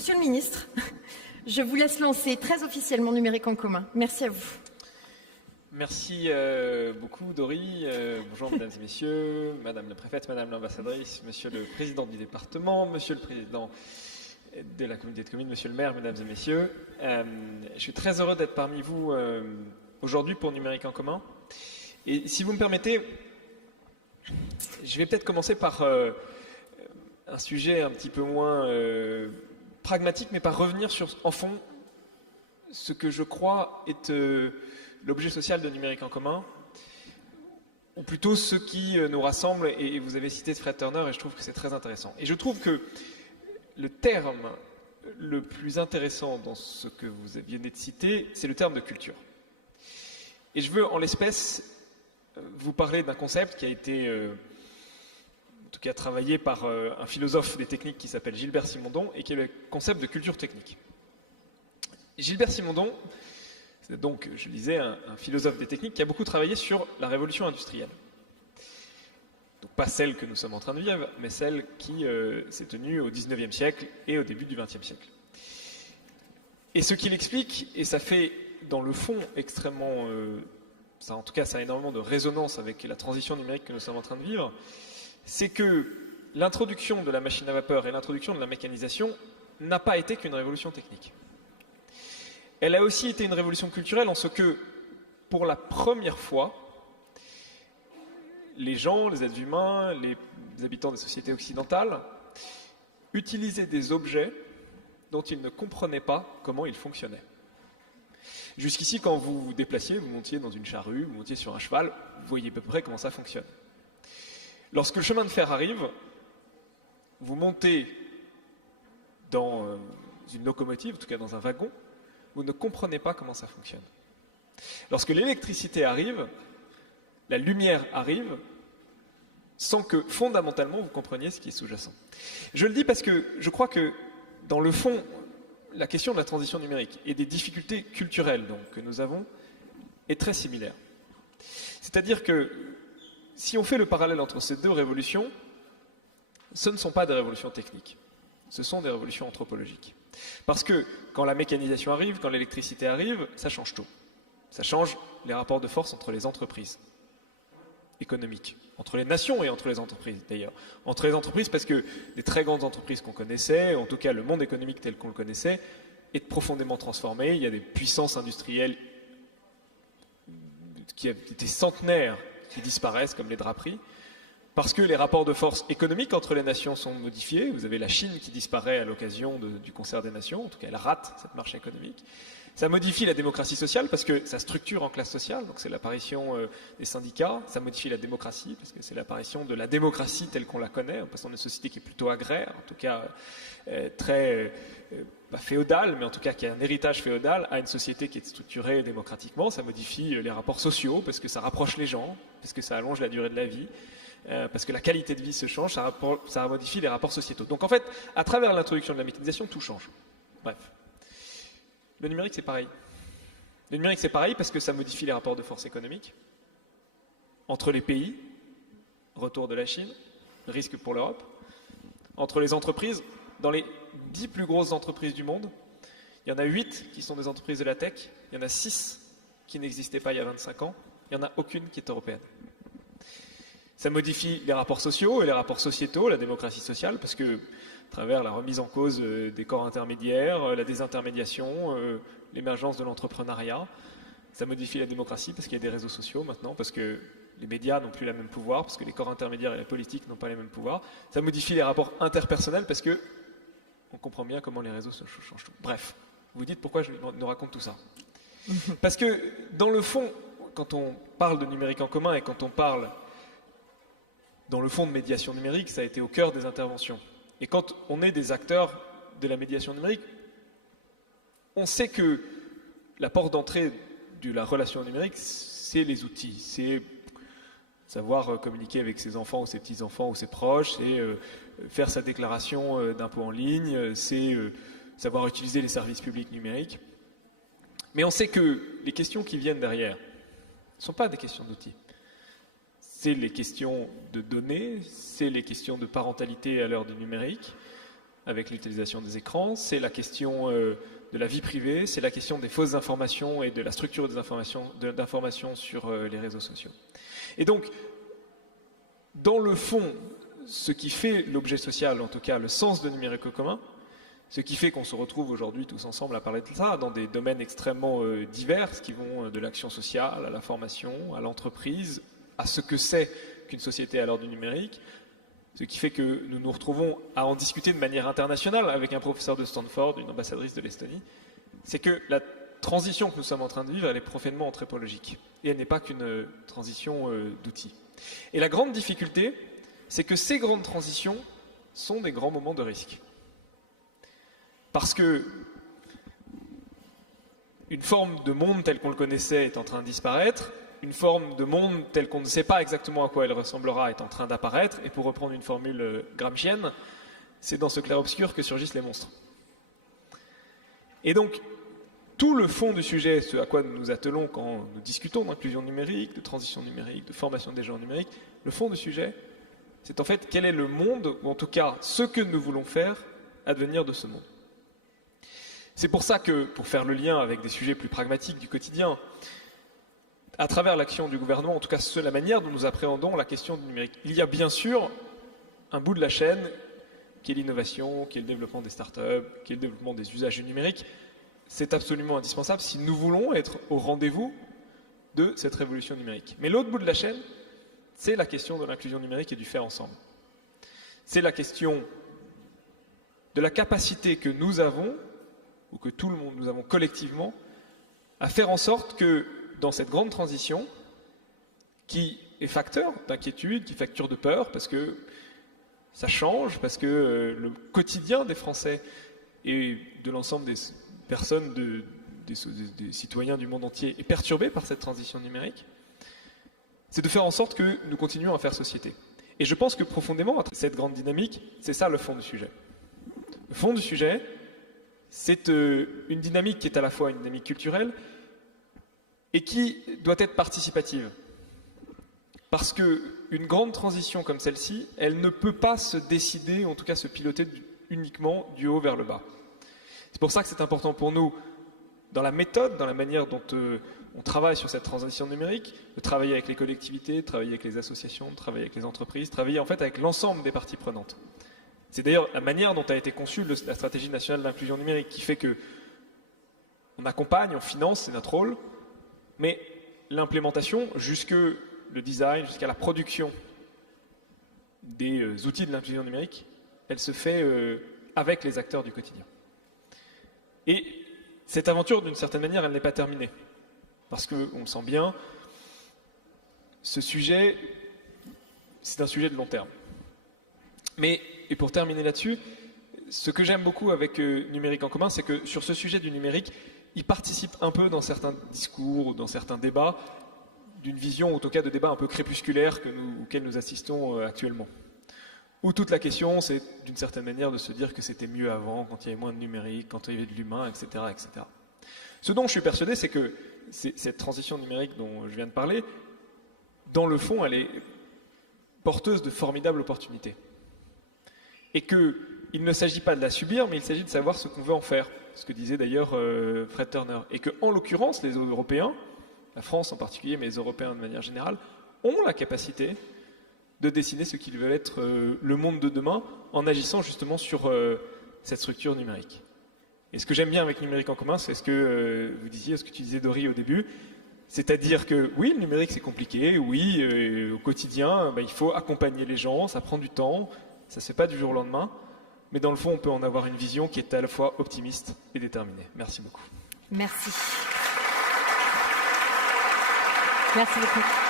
Monsieur le ministre, je vous laisse lancer très officiellement Numérique en commun. Merci à vous. Merci beaucoup, Dory. Bonjour, mesdames et messieurs, madame la préfète, madame l'ambassadrice, monsieur le président du département, monsieur le président de la communauté de communes, monsieur le maire, mesdames et messieurs. Je suis très heureux d'être parmi vous aujourd'hui pour Numérique en commun. Et si vous me permettez, je vais peut-être commencer par un sujet un petit peu moins pragmatique, mais par revenir sur, en fond, ce que je crois est l'objet social de Numérique en commun, ou plutôt ce qui nous rassemble, et vous avez cité Fred Turner, et je trouve que c'est très intéressant. Et je trouve que le terme le plus intéressant dans ce que vous venez de citer, c'est le terme de culture. Et je veux, en l'espèce, vous parler d'un concept qui a été, en tout cas, travaillé par un philosophe des techniques qui s'appelle Gilbert Simondon, et qui est le concept de culture technique. Gilbert Simondon, c'est donc, je le disais, un philosophe des techniques qui a beaucoup travaillé sur la révolution industrielle. Donc pas celle que nous sommes en train de vivre, mais celle qui s'est tenue au XIXe siècle et au début du XXe siècle. Et ce qu'il explique, et ça fait dans le fond extrêmement, en tout cas ça a énormément de résonance avec la transition numérique que nous sommes en train de vivre, c'est que l'introduction de la machine à vapeur et l'introduction de la mécanisation n'a pas été qu'une révolution technique. Elle a aussi été une révolution culturelle en ce que, pour la première fois, les gens, les êtres humains, les habitants des sociétés occidentales utilisaient des objets dont ils ne comprenaient pas comment ils fonctionnaient. Jusqu'ici, quand vous vous déplaciez, vous montiez dans une charrue, vous montiez sur un cheval, vous voyez à peu près comment ça fonctionne. Lorsque le chemin de fer arrive, vous montez dans une locomotive, en tout cas dans un wagon, vous ne comprenez pas comment ça fonctionne. Lorsque l'électricité arrive, la lumière arrive, sans que fondamentalement vous compreniez ce qui est sous-jacent. Je le dis parce que je crois que dans le fond, la question de la transition numérique et des difficultés culturelles donc, que nous avons est très similaire. C'est-à-dire que si on fait le parallèle entre ces deux révolutions, ce ne sont pas des révolutions techniques, ce sont des révolutions anthropologiques. Parce que quand la mécanisation arrive, quand l'électricité arrive, ça change tout. Ça change les rapports de force entre les entreprises économiques, entre les nations et entre les entreprises d'ailleurs. Entre les entreprises parce que les très grandes entreprises qu'on connaissait, en tout cas le monde économique tel qu'on le connaissait, est profondément transformé. Il y a des puissances industrielles qui étaient centenaires qui disparaissent comme les draperies. Parce que les rapports de force économiques entre les nations sont modifiés. Vous avez la Chine qui disparaît à l'occasion du concert des nations, en tout cas elle rate cette marche économique. Ça modifie la démocratie sociale parce que ça structure en classe sociale, donc c'est l'apparition des syndicats. Ça modifie la démocratie parce que c'est l'apparition de la démocratie telle qu'on la connaît, en passant d'une société qui est plutôt agraire, en tout cas très pas féodale, mais en tout cas qui a un héritage féodal, à une société qui est structurée démocratiquement. Ça modifie les rapports sociaux parce que ça rapproche les gens, parce que ça allonge la durée de la vie. Parce que la qualité de vie se change, ça modifie les rapports sociétaux. Donc en fait, à travers l'introduction de la mécanisation, tout change. Bref. Le numérique, c'est pareil. Le numérique, c'est pareil parce que ça modifie les rapports de force économique entre les pays, retour de la Chine, risque pour l'Europe, entre les entreprises. Dans les 10 plus grosses entreprises du monde, il y en a 8 qui sont des entreprises de la tech, il y en a 6 qui n'existaient pas il y a 25 ans, il n'y en a aucune qui est européenne. Ça modifie les rapports sociaux et les rapports sociétaux, la démocratie sociale, parce que à travers la remise en cause des corps intermédiaires, la désintermédiation, l'émergence de l'entrepreneuriat, ça modifie la démocratie parce qu'il y a des réseaux sociaux maintenant, parce que les médias n'ont plus le même pouvoir, parce que les corps intermédiaires et la politique n'ont pas les mêmes pouvoirs. Ça modifie les rapports interpersonnels parce que on comprend bien comment les réseaux changent tout. Bref, vous dites pourquoi je nous raconte tout ça. Parce que dans le fond, quand on parle de numérique en commun et quand on parle dans le fond de médiation numérique, ça a été au cœur des interventions. Et quand on est des acteurs de la médiation numérique, on sait que la porte d'entrée de la relation numérique, c'est les outils. C'est savoir communiquer avec ses enfants ou ses petits-enfants ou ses proches, c'est faire sa déclaration d'impôt en ligne, c'est savoir utiliser les services publics numériques. Mais on sait que les questions qui viennent derrière ne sont pas des questions d'outils. C'est les questions de données, c'est les questions de parentalité à l'heure du numérique, avec l'utilisation des écrans, c'est la question de la vie privée, c'est la question des fausses informations et de la structure des d'informations sur les réseaux sociaux. Et donc, dans le fond, ce qui fait l'objet social, en tout cas le sens de numérique au commun, ce qui fait qu'on se retrouve aujourd'hui tous ensemble à parler de ça dans des domaines extrêmement divers qui vont de l'action sociale à la formation, à l'entreprise, à ce que c'est qu'une société à l'heure du numérique, ce qui fait que nous nous retrouvons à en discuter de manière internationale avec un professeur de Stanford, une ambassadrice de l'Estonie, c'est que la transition que nous sommes en train de vivre, elle est profondément anthropologique. Et elle n'est pas qu'une transition d'outils. Et la grande difficulté, c'est que ces grandes transitions sont des grands moments de risque. Parce que une forme de monde tel qu'on le connaissait est en train de disparaître, une forme de monde telle qu'on ne sait pas exactement à quoi elle ressemblera est en train d'apparaître, et pour reprendre une formule gramscienne, c'est dans ce clair-obscur que surgissent les monstres. Et donc, tout le fond du sujet, ce à quoi nous nous attelons quand nous discutons d'inclusion numérique, de transition numérique, de formation des gens numériques, le fond du sujet, c'est en fait quel est le monde, ou en tout cas ce que nous voulons faire, advenir de ce monde. C'est pour ça que, pour faire le lien avec des sujets plus pragmatiques du quotidien, à travers l'action du gouvernement, en tout cas la manière dont nous appréhendons la question du numérique, il y a bien sûr un bout de la chaîne qui est l'innovation, qui est le développement des startups, qui est le développement des usages du numérique. C'est absolument indispensable si nous voulons être au rendez-vous de cette révolution numérique. Mais l'autre bout de la chaîne, c'est la question de l'inclusion numérique et du faire ensemble. C'est la question de la capacité que nous avons, ou que tout le monde, nous avons collectivement, à faire en sorte que dans cette grande transition, qui est facteur d'inquiétude, qui est facteur de peur, parce que ça change, parce que le quotidien des Français et de l'ensemble des personnes, des citoyens du monde entier est perturbé par cette transition numérique, c'est de faire en sorte que nous continuions à faire société. Et je pense que profondément, cette grande dynamique, c'est ça le fond du sujet. Le fond du sujet, c'est une dynamique qui est à la fois une dynamique culturelle et qui doit être participative. Parce qu'une grande transition comme celle-ci, elle ne peut pas se décider, en tout cas se piloter uniquement du haut vers le bas. C'est pour ça que c'est important pour nous, dans la méthode, dans la manière dont on travaille sur cette transition numérique, de travailler avec les collectivités, de travailler avec les associations, de travailler avec les entreprises, de travailler en fait avec l'ensemble des parties prenantes. C'est d'ailleurs la manière dont a été conçue la stratégie nationale d'inclusion numérique qui fait que on accompagne, on finance, c'est notre rôle, mais l'implémentation, jusque le design, jusqu'à la production des outils de l'inclusion numérique, elle se fait avec les acteurs du quotidien. Et cette aventure, d'une certaine manière, elle n'est pas terminée. Parce qu'on le sent bien, ce sujet, c'est un sujet de long terme. Mais, et pour terminer là-dessus, ce que j'aime beaucoup avec Numérique en commun, c'est que sur ce sujet du numérique, il participe un peu dans certains discours ou dans certains débats d'une vision, ou en tout cas de débats un peu crépusculaires auxquels nous assistons actuellement. Où toute la question, c'est d'une certaine manière de se dire que c'était mieux avant, quand il y avait moins de numérique, quand il y avait de l'humain, etc., etc. Ce dont je suis persuadé, c'est que cette transition numérique dont je viens de parler, dans le fond, elle est porteuse de formidables opportunités. Et qu'il ne s'agit pas de la subir, mais il s'agit de savoir ce qu'on veut en faire. Ce que disait d'ailleurs Fred Turner. Et qu'en l'occurrence, les Européens, la France en particulier, mais les Européens de manière générale, ont la capacité de dessiner ce qu'ils veulent être le monde de demain en agissant justement sur cette structure numérique. Et ce que j'aime bien avec Numérique en commun, c'est ce que vous disiez, ce que tu disais Dori au début, c'est-à-dire que oui, le numérique c'est compliqué, oui, au quotidien, il faut accompagner les gens, ça prend du temps, ça ne se fait pas du jour au lendemain, mais dans le fond, on peut en avoir une vision qui est à la fois optimiste et déterminée. Merci beaucoup. Merci. Merci beaucoup.